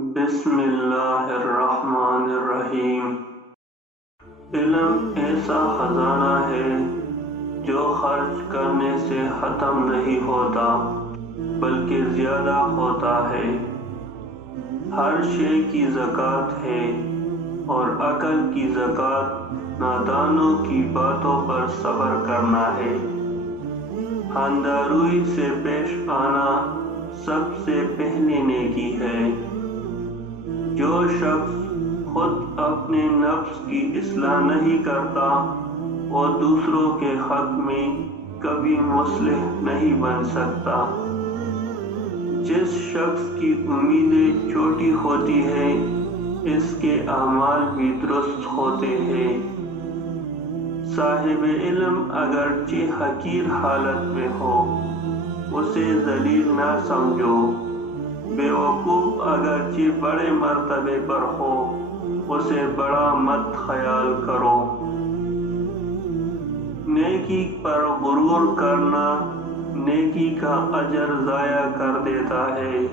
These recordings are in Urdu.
بسم اللہ الرحمن الرحیم۔ علم ایسا خزانہ ہے جو خرچ کرنے سے ختم نہیں ہوتا بلکہ زیادہ ہوتا ہے۔ ہر شے کی زکوٰۃ ہے اور عقل کی زکوٰۃ نادانوں کی باتوں پر صبر کرنا ہے۔ خوانداروئی سے پیش آنا سب سے پہلی نیکی ہے۔ جو شخص خود اپنے نفس کی اصلاح نہیں کرتا وہ دوسروں کے حق میں کبھی مصلح نہیں بن سکتا۔ جس شخص کی امیدیں چھوٹی ہوتی ہیں اس کے اعمال بھی درست ہوتے ہیں۔ صاحب علم اگرچہ حقیر حالت میں ہو اسے ذلیل نہ سمجھو، بیوقوف اگرچہ بڑے مرتبے پر ہو اسے بڑا مت خیال کرو۔ نیکی پر غرور کرنا نیکی کا اجر ضائع کر دیتا ہے۔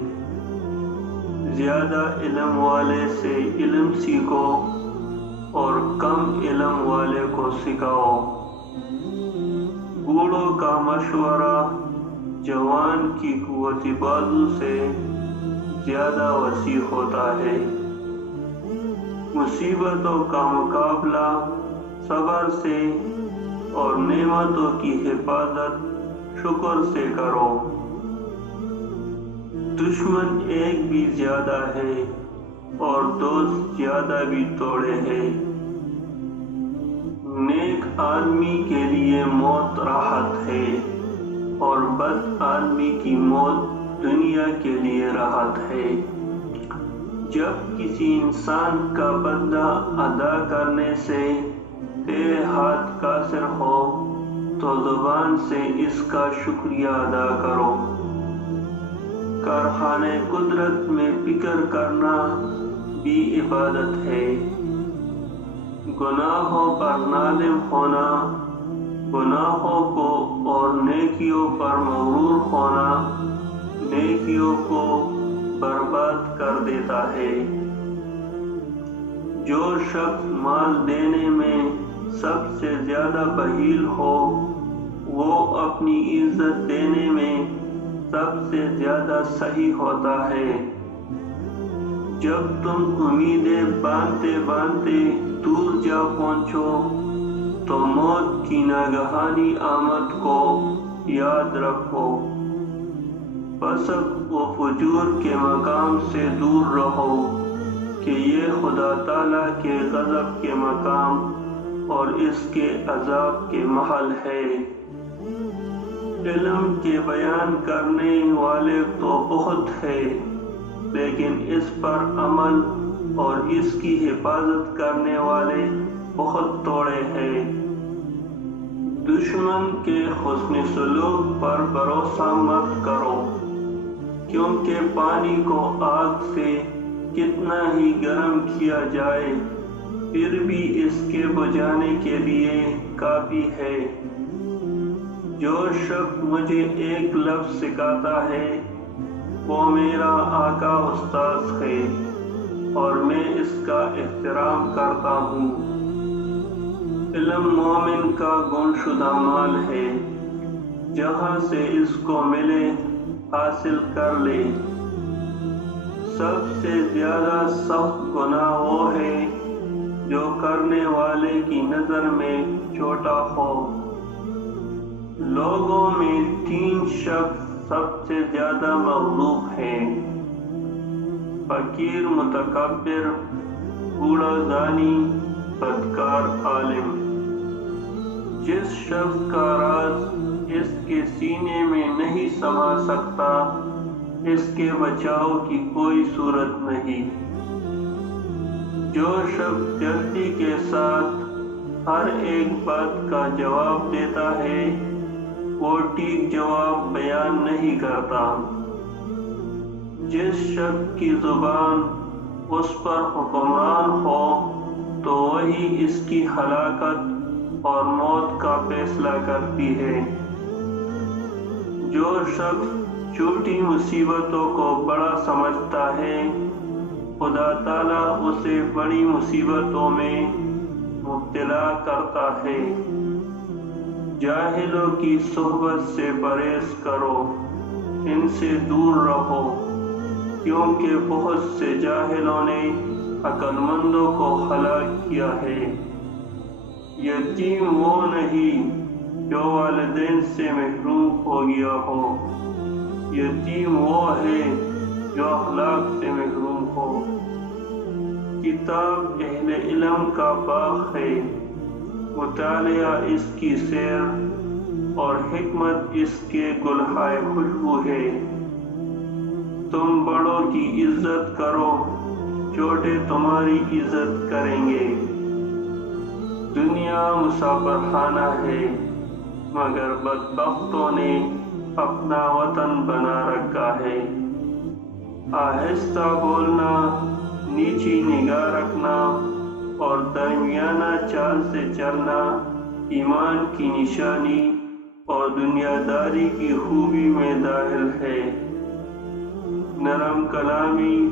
زیادہ علم والے سے علم سیکھو اور کم علم والے کو سکھاؤ۔ بوڑھوں کا مشورہ جوان کی قوت بازو سے زیادہ وسیع ہوتا ہے۔ مصیبتوں کا مقابلہ صبر سے اور نعمتوں کی حفاظت شکر سے کرو۔ دشمن ایک بھی زیادہ ہے اور دوست زیادہ بھی توڑے ہیں۔ نیک آدمی کے لیے موت راحت ہے اور بد آدمی کی موت دنیا کے لیے راحت ہے۔ جب کسی انسان کا بدلہ ادا کرنے سے تیرے ہاتھ قاصر ہو تو زبان سے اس کا شکریہ ادا کرو۔ کارخانے قدرت میں فکر کرنا بھی عبادت ہے۔ گناہوں پر نادم ہونا گناہوں کو اور نیکیوں پر مغرور ہونا نیکیوں کو برباد کر دیتا ہے۔ جو شخص مال دینے میں سب سے زیادہ بخیل ہو وہ اپنی عزت دینے میں سب سے زیادہ سخی ہوتا ہے۔ جب تم امیدیں باندھتے باندھتے دور جا پہنچو تو موت کی ناگہانی آمد کو یاد رکھو۔ فسق و فجور کے مقام سے دور رہو کہ یہ خدا تعالیٰ کے غضب کے مقام اور اس کے عذاب کے محل ہے۔ علم کے بیان کرنے والے تو بہت ہے لیکن اس پر عمل اور اس کی حفاظت کرنے والے بہت تھوڑے ہیں۔ دشمن کے حسن سلوک پر بھروسہ مت کرو کیونکہ پانی کو آگ سے کتنا ہی گرم کیا جائے پھر بھی اس کے بجھانے کے لیے کافی ہے۔ جو شخص مجھے ایک لفظ سکھاتا ہے وہ میرا آقا استاذ ہے اور میں اس کا احترام کرتا ہوں۔ علم مومن کا گم شدہ مال ہے، جہاں سے اس کو ملے حاصل کر لے۔ سب سے زیادہ سخت گناہ وہ ہے جو کرنے والے کی نظر میں چھوٹا ہو۔ لوگوں میں 3 شخص سب سے زیادہ مغلوب ہیں: فقیر متکبر، بوڑھا زانی، بدکار عالم۔ جس شخص کا راز اس کے سینے میں نہیں سما سکتا اس کے بچاؤ کی کوئی صورت نہیں۔ جو شخص جلدی کے ساتھ ہر ایک بات کا جواب دیتا ہے وہ ٹھیک جواب بیان نہیں کرتا۔ جس شخص کی زبان اس پر حکمران ہو تو وہی اس کی ہلاکت اور موت کا فیصلہ کرتی ہے۔ جو شخص چھوٹی مصیبتوں کو بڑا سمجھتا ہے خدا تعالیٰ اسے بڑی مصیبتوں میں مبتلا کرتا ہے۔ جاہلوں کی صحبت سے پرہیز کرو، ان سے دور رہو، کیونکہ بہت سے جاہلوں نے عقل مندوں کو ہلاک کیا ہے۔ یتیم وہ نہیں جو والدین سے محروم ہو گیا ہو، یتیم وہ ہے جو اخلاق سے محروم ہو۔ کتاب اہل علم کا باغ ہے، مطالعہ اس کی سیر اور حکمت اس کے گلہائے خوشبو ہے۔ تم بڑوں کی عزت کرو، چھوٹے تمہاری عزت کریں گے۔ دنیا مسافر خانہ ہے، مگر بدبختوں نے اپنا وطن بنا رکھا ہے۔ آہستہ بولنا، نیچی نگاہ رکھنا اور درمیانہ چال سے چلنا ایمان کی نشانی اور دنیا داری کی خوبی میں داخل ہے۔ نرم کلامی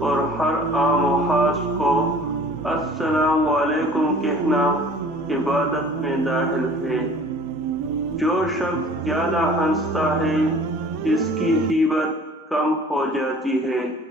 اور ہر عام و خاص کو السلام علیکم کہنا عبادت میں داخل ہے۔ جو شخص زیادہ ہنستا ہے اس کی ہیبت کم ہو جاتی ہے۔